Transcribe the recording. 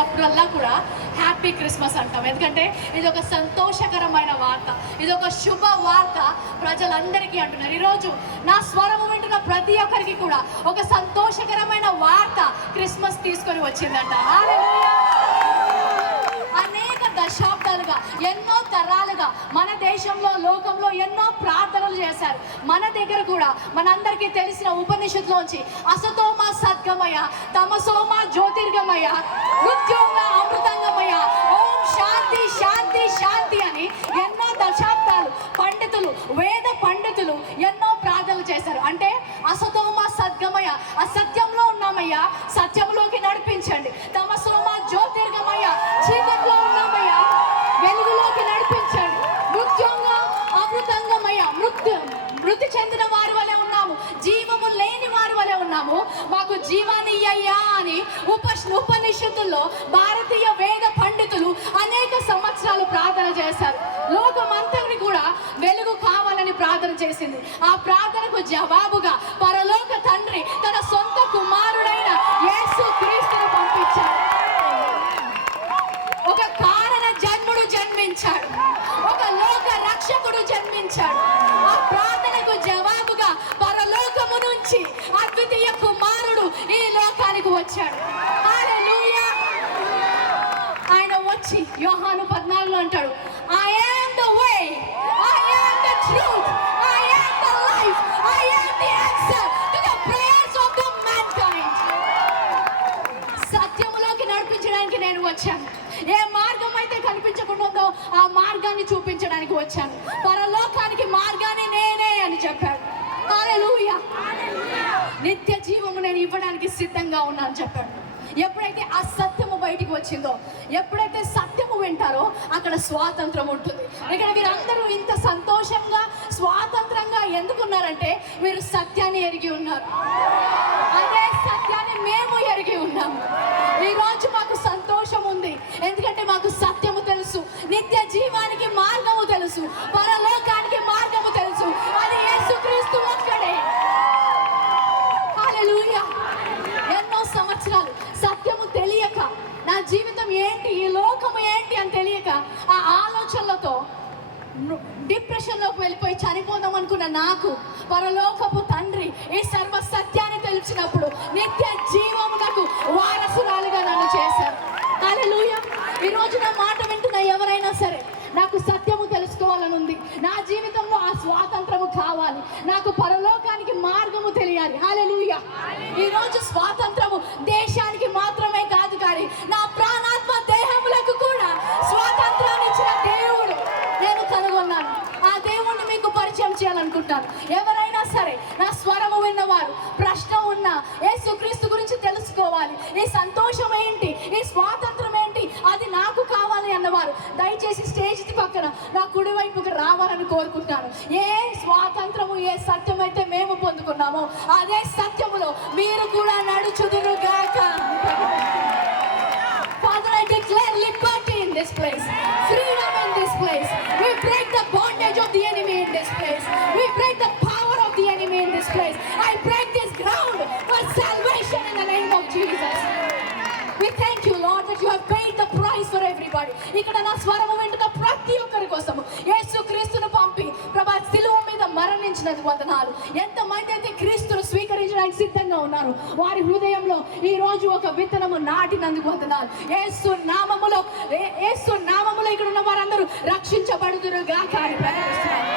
అప్పుడల్లా కూడా happy Christmas అంటాం. ఎందుకంటే ఇది ఒక సంతోషకరమైన వార్త, ఇది ఒక శుభ వార్త ప్రజలందరికీ అంటున్నారు. ఈరోజు నా స్వరము వింటున్న ప్రతి ఒక్కరికి కూడా ఒక సంతోషకరమైన వార్త క్రిస్మస్ తీసుకొని వచ్చిందంట. అనేక దశాబ్దాలుగా, ఎన్నో తరాలుగా మన దేశంలో, లోకంలో ఎన్నో ప్రార్థనలు చేశారు. మన దగ్గర కూడా మనందరికీ తెలిసిన ఉపనిషత్తులోంచి అసతోమ సద్గమయ, తమసోమ జ్యోతిర్గమయ, మృత్యోమ అమృతంగమయ, ఓం శాంతి శాంతి శాంతి అని ఎన్నో దశాబ్దాలు పండితులు, వేద పండితులు ఎన్నో ప్రార్థనలు చేశారు. అంటే అసతోమ సద్గమయ, అసత్యంలో ఉన్నామయ్యా, సత్యంలోకి నడిపించండి. తమసోమ జ్యోతిర్గమయ, చీకట్లో ఉన్నామయ్యా, వెలుగులోకి నడిపించండి. మృత్యోంగ అమృతంగమయ, మృతి చెందిన వారి వలె ఉన్నాము, జీవము లేని వారి వలె ఉన్నాము, మాకు జీవాన్ని ఇయ్యయ్యా అని ఉపనిషత్తుల్లో భారతీయ వేద పండితులు అనేక సంవత్సరాలు ప్రార్థన చేశారు. లోకమంతటిని కూడా వెలుగు కావాలని ప్రార్థన చేసింది. ఆ ప్రార్థనకు జవాబుగా పరలోక తండ్రి తన సొంత కుమారుడైన యేసు క్రీస్తును పంపించాడు. ఒక కారణ జన్ముడు జన్మించాడు, ఒక లోక రక్షకుడు జన్మించాడు. ఆ ప్రార్థనకు జవాబుగా పరలోకము నుంచి అద్వితీయ కుమారుడు ఈ లోకానికి వచ్చాడు. హల్లెలూయా. ఆయన వచ్చి యోహాను 14లో అంటాడు, I am the way, I am the truth, I am the life, I am the answer to the prayers of the mankind. సత్యములోకి నడిపించడానికి నేను వచ్చాను. ఏ మార్గం అయితే కనిపించకుండా ఆ మార్గాన్ని చూపించడానికి వచ్చాను. పరలోకానికి మార్గాన్ని నేనే అని చెప్పాడు. హల్లెలూయా. నిత్య జీవము నేను ఇవ్వడానికి సిద్ధంగా ఉన్నాను చెప్పాడు. ఎప్పుడైతే ఆ సత్యము బయటికి వచ్చిందో, ఎప్పుడైతే సత్యము వింటారో అక్కడ స్వాతంత్రం ఉంటుంది. ఇక్కడ వీరందరూ ఇంత సంతోషంగా, స్వాతంత్రంగా ఎందుకున్నారంటే వీరు సత్యాన్ని ఎరిగి ఉన్నారు. అదే సత్యాన్ని మేము ఎరిగి ఉన్నాము. ఈరోజు మాకు సంతోషం ఉంది, ఎందుకంటే మాకు సత్యము తెలుసు, నిత్య జీవానికి మార్గము తెలుసు, పరలోకానికి మార్గము తెలుసు. అది యేసుక్రీస్తు ఒక్కడే. హల్లెలూయా. ఎన్నో సంవత్సరాలు సత్యము తెలియక, నా జీవితం ఏంటి, ఈ లోకము ఏంటి అని తెలియక ఆ ఆలోచనలతో డిప్రెషన్లోకి వెళ్ళిపోయి చనిపోదాం అనుకున్న నాకు పరలోకపు తండ్రి ఈ సర్వ సత్యాన్ని తెలిసినప్పుడు నిత్య జీవమునకు వారసురాలుగా నన్ను చేశారు. హల్లెలూయా. ఈరోజు నా మాట వింటున్న ఎవరైనా సరే, నాకు సత్యము తెలుసుకోవాలని ఉంది, నా జీవితంలో ఆ స్వాతంత్రము కావాలి, నాకు పరలోకానికి మార్గము తెలియాలి. హల్లెలూయా. ఈరోజు స్వాతంత్రము దేశానికి మాత్రమే కాదు, కానీ నా ప్రాణాత్మ దేహములకు కూడా స్వాతంత్రాన్ని ఇచ్చిన దేవుడు నేను కనుగొన్నాను. ఆ దేవుణ్ణి మీకు పరిచయం చేయాలనుకుంటాను. ఎవరైనా సరే నా స్వరము విన్నవారు, ప్రశ్న ఉన్న, యేసుక్రీస్తు గురించి తెలుసుకోవాలి, ఈ సంతోషం ఏంటి, ఈ స్వాతంత్రం ఏంటి, అది నాకు కావాలి అన్నవారు దయచేసి స్టేజ్ పక్కన నా కుడి వైపుకి రావాలని కోరుకుంటున్నాను. ఏ స్వాతంత్రము, ఏ సత్యం అయితే మేము పొందుకున్నామో అదే సత్యములో మీరు కూడా నడుచుదురుగాక. Father, I declare liberty in this place, freedom in this place. We break the bondage of the enemy in this place. We break the power of the enemy in this place. I break this ground for salvation in the name of Jesus. We thank you, Lord, that you have paid the price for everybody. ఇక్కడ నా స్వరము వింటున్న ప్రతి ఒక్కరి కోసం యేసుక్రీస్తును పంపి ప్రభా సిలువ మీద మరణించినందుకు వందనాలు. ఎంతమంది అయితే క్రీస్తును స్వీకరించడానికి సిద్ధంగా ఉన్నారు, వారి హృదయంలో ఈ రోజు ఒక విత్తనము నాటినందుకు వందనాలు. యేసు నామములో ఇక్కడ ఉన్న వారందరూ రక్షించబడుదురుగాక అని ప్రార్థిస్తున్నాను.